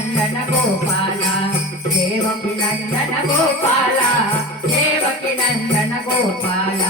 నందన గోపాల దేవకి నందన గోపాల దేవకి నందన గోపాల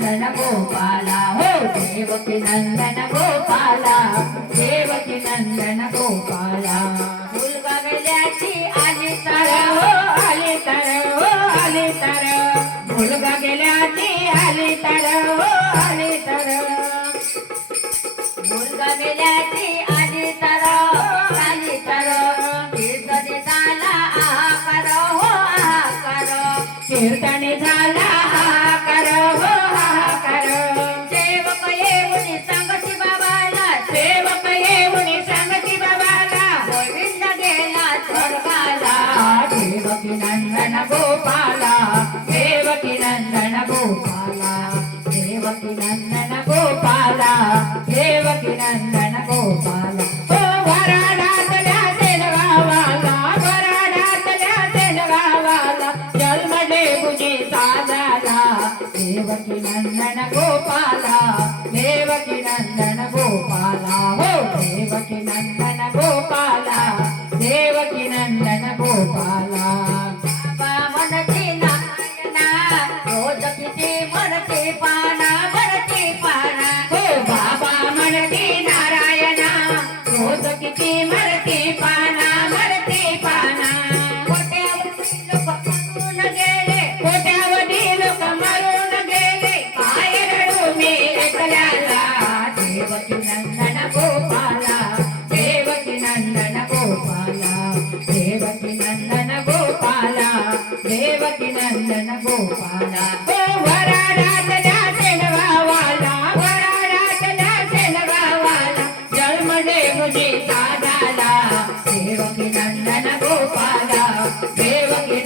नंदन गोपाला हो देवकी नंदन गोपाला देवकी नंदन गोपाला. फुल बगल्याची तर हो आले तर हो आले तर. फुल बगल्याची आले तर हो आले तर. फुल बगल्याची तर आली तर. हो कीर्तने झाला आहा कर हो आहा कर कीर्तने झाला and then I go by. Devaki Nandana Gopala Devaki Nandana Gopala Devaki Nandana Gopala Devaki Nandana Gopala. Oh వరారాధన సెలవాల వరారాధన సెలవాల జన్మదేవుని సాదాల Devaki Nandana Gopala Devaki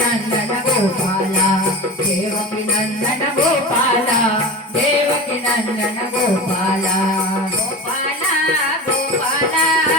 我的